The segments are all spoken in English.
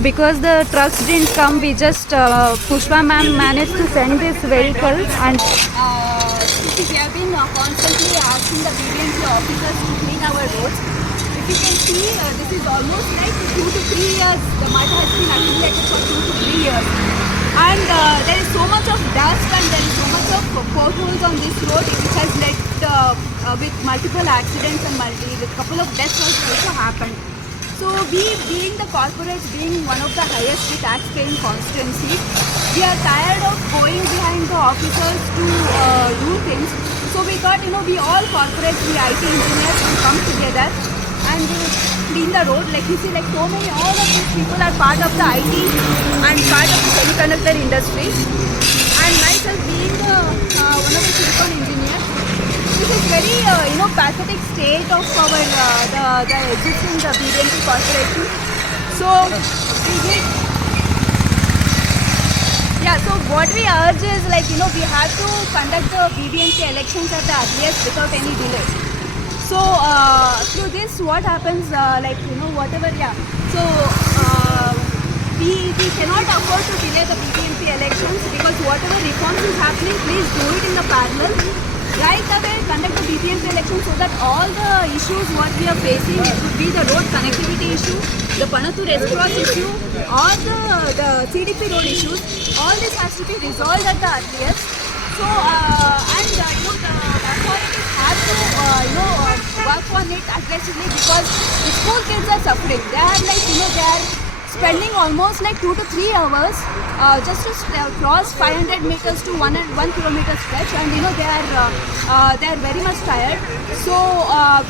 Because the trucks didn't come, we just Pushpa ma'am managed to send this vehicle and we have been constantly asking the BBMP officers to clean our roads. If you can see, this is almost like 2 to 3 years. The mud has been accumulated for 2 to 3 years. And there is so much of dust and there is so much of potholes on this road which has led with multiple accidents and with couple of deaths also happened. So we, being the corporates, being one of the highest tax paying constituency, we are tired of going behind the officers to do things. So we thought, we all corporates, we IT engineers will come together and clean the road. Like you see, like so many, all of these people are part of the IT and part of the semiconductor industry. And myself being one of the silicon engineers, this is very, pathetic state of our the existing BBMP corporation. So we did. Yeah, so what we urge is like, we have to conduct the BBMP elections at the earliest without any delay. So through this, what happens, whatever, yeah. So we cannot afford to delay the BBMP elections because whatever reforms is happening, please do it in the parallel. Right away, conduct the BBMP elections so that all the issues what we are facing, it could be the road connectivity issue, the Panatur Cross issue, or the CDP road issues, all this has to be resolved at the earliest. So, the authorities have to, work on it aggressively because the school kids are suffering. They are like, they are spending almost like 2 to 3 hours just to cross 500 meters to 1 kilometer stretch, and they are very much tired. So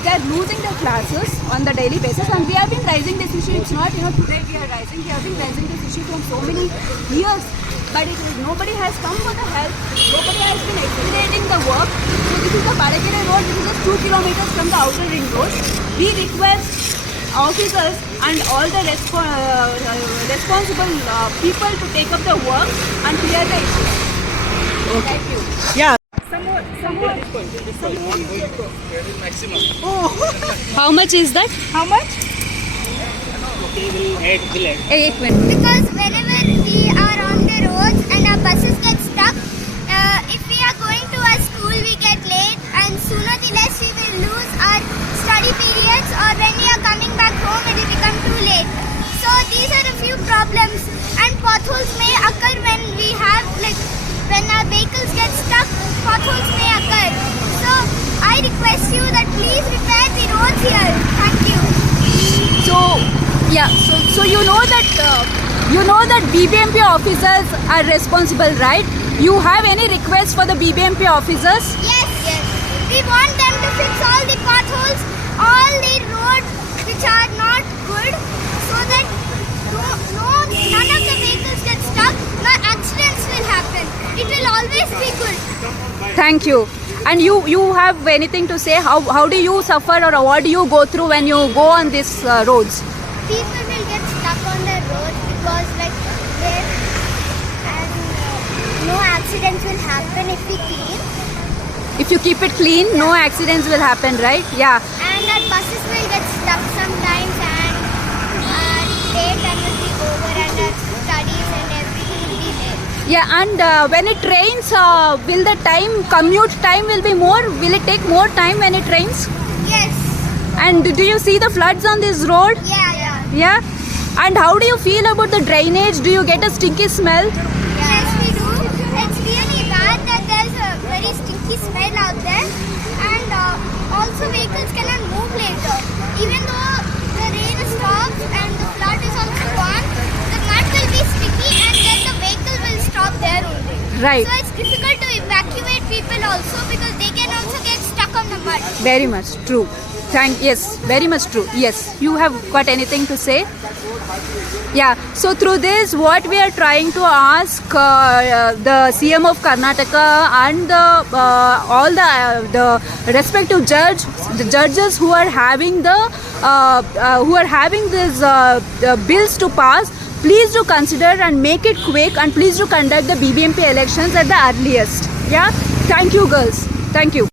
they are losing their classes on the daily basis, and we have been raising this issue. It's not today we are raising. We have been raising this issue from so many years, but nobody has come for the help. Nobody has been expediting the work. So this is the Badagere road. This is just 2 kilometers from the outer ring road. We request officers and all the responsible people to take up the work and clear the issues. Okay. Thank you. yeah. Some more. Maximum. Oh. How much is that? How much? Will add. 8 minutes. Because whenever we are on the roads and our buses get stuck, if we are going to our school, we get late, and sooner or less we will lose our study periods, or when we are coming back home, it will become too late. So these are a few problems, and potholes may occur when we have when our vehicles get stuck. Potholes may occur. So I request you that please repair the roads here. Thank you. So yeah, so you know that BBMP officers are responsible, right? You have any requests for the BBMP officers? Yes. We want them to fix all the potholes, all the roads which are not good, so that none of the vehicles get stuck, no accidents will happen. It will always be good. Thank you. And you have anything to say? How do you suffer, or what do you go through when you go on these roads? People will get stuck on the road because no accidents will happen if we clean. If you keep it clean, no accidents will happen, right? Yeah. And our buses will get stuck sometimes, and our daytime will be over, and our studies and everything will be late. Yeah, and when it rains, will the commute time will be more? Will it take more time when it rains? Yes. And do you see the floods on this road? Yeah. Yeah. And how do you feel about the drainage? Do you get a stinky smell? Yes, we do. It's really bad that there's a very stinky smell out there, and also vehicles cannot move later. Even though the rain stops and the flood is also gone, the mud will be sticky, and then the vehicle will stop there only. Right. So it's difficult to evacuate people also because they can also get stuck on the mud. Very much true. Yes, very much true. Yes, you have got anything to say? Yeah, so through this, what we are trying to ask the CM of Karnataka and all the respective judges who are having these bills to pass, please do consider and make it quick, and please do conduct the BBMP elections at the earliest. Yeah, thank you, girls. Thank you.